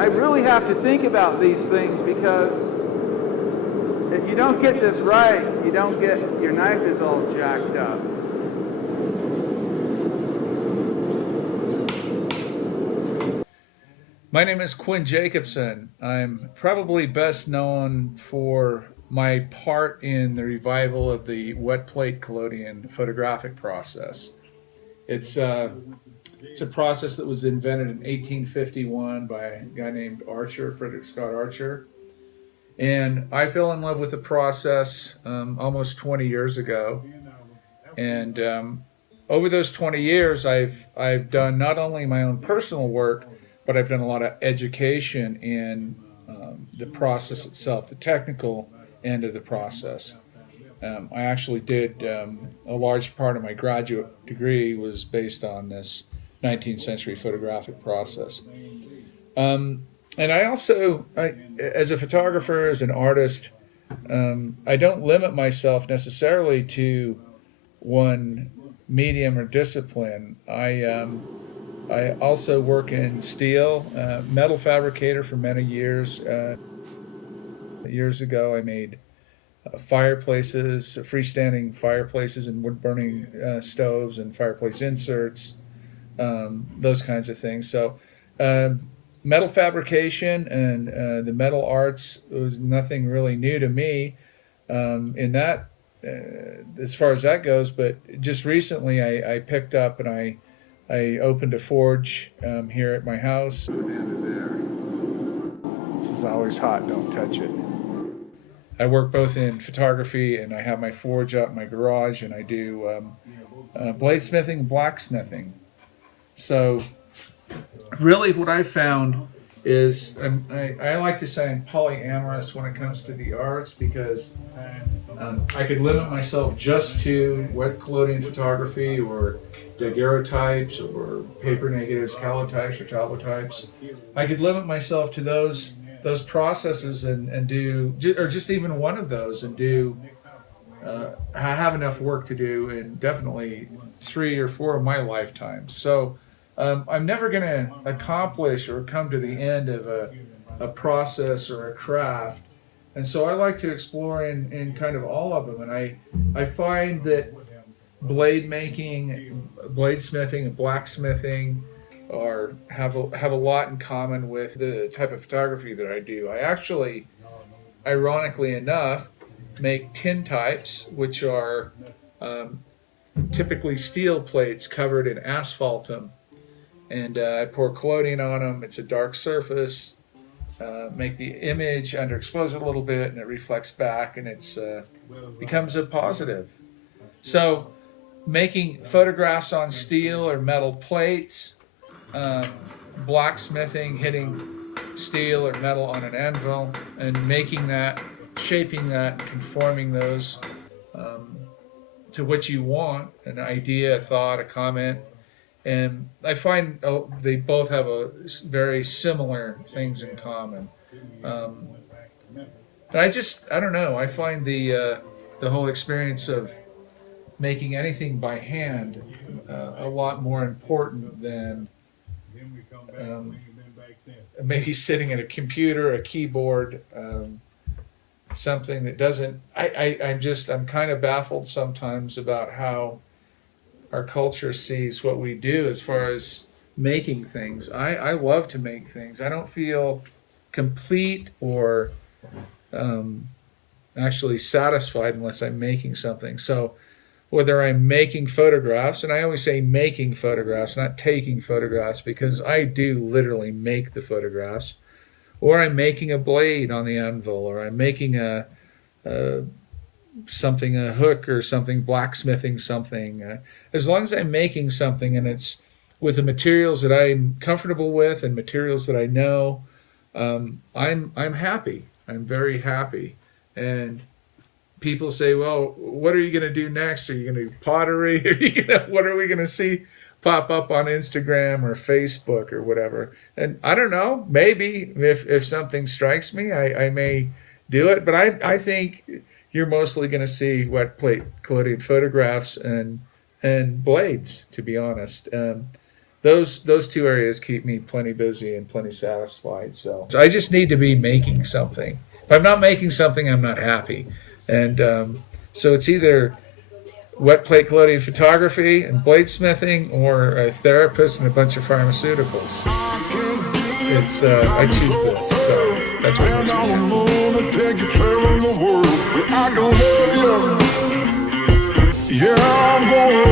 I really have to think about these things, because if you don't get this right, you don't get, your knife is all jacked up. My name is Quinn Jacobson. I'm probably best known for my part in the revival of the wet plate collodion photographic process. It's a process that was invented in 1851 by a guy named Archer, Frederick Scott Archer. And I fell in love with the process almost 20 years ago. And over those 20 years, I've done not only my own personal work, but I've done a lot of education in the process itself, the technical end of the process. I actually did a large part of my graduate degree was based on this 19th century photographic process. And I also, as a photographer, as an artist, I don't limit myself necessarily to one medium or discipline. I also work in steel, metal fabricator for many years. Years ago, I made fireplaces, freestanding fireplaces, and wood-burning stoves and fireplace inserts, those kinds of things. So, metal fabrication and the metal arts was nothing really new to me in that, as far as that goes. But just recently, I picked up and I opened a forge here at my house. This is always hot, don't touch it. I work both in photography, and I have my forge out in my garage, and I do bladesmithing and blacksmithing. So really what I found is I like to say I'm polyamorous when it comes to the arts, because I could limit myself just to wet collodion photography or daguerreotypes or paper negatives, calotypes or tablotypes. I could limit myself to those processes and do, or just even one of those, and do I have enough work to do in definitely 3 or 4 of my lifetimes. So I'm never going to accomplish or come to the end of a process or a craft. And so I like to explore in kind of all of them. And I find that blade making, bladesmithing, and blacksmithing have a lot in common with the type of photography that I do. I actually, ironically enough, make tin types, which are typically steel plates covered in asphaltum. And I pour collodion on them. It's a dark surface. Make the image, underexpose it a little bit, and it reflects back, and it's becomes a positive. So making photographs on steel or metal plates, blacksmithing, hitting steel or metal on an anvil, and making that, shaping that, and conforming those to what you want, an idea, a thought, a comment. And I find they both have very similar things in common. And I don't know, I find the whole experience of making anything by hand a lot more important than maybe sitting at a computer, a keyboard, something that doesn't, I'm kind of baffled sometimes about how our culture sees what we do as far as making things. I love to make things. I don't feel complete or actually satisfied unless I'm making something. So whether I'm making photographs, and I always say making photographs, not taking photographs, because I do literally make the photographs, or I'm making a blade on the anvil, or I'm making a hook or something, blacksmithing something. As long as I'm making something and it's with the materials that I'm comfortable with and materials that I know, I'm happy. I'm very happy. And people say, well, what are you going to do next? Are you going to do pottery? What are we going to see pop up on Instagram or Facebook or whatever? And I don't know, maybe if something strikes me, I may do it. But I think you're mostly going to see wet plate collodion photographs and blades, to be honest. those two areas keep me plenty busy and plenty satisfied. So I just need to be making something. If I'm not making something, I'm not happy. And so it's either wet plate collodion photography and bladesmithing, or a therapist and a bunch of pharmaceuticals. It's I choose this, so that's what makes me happy. Yeah, I'm gonna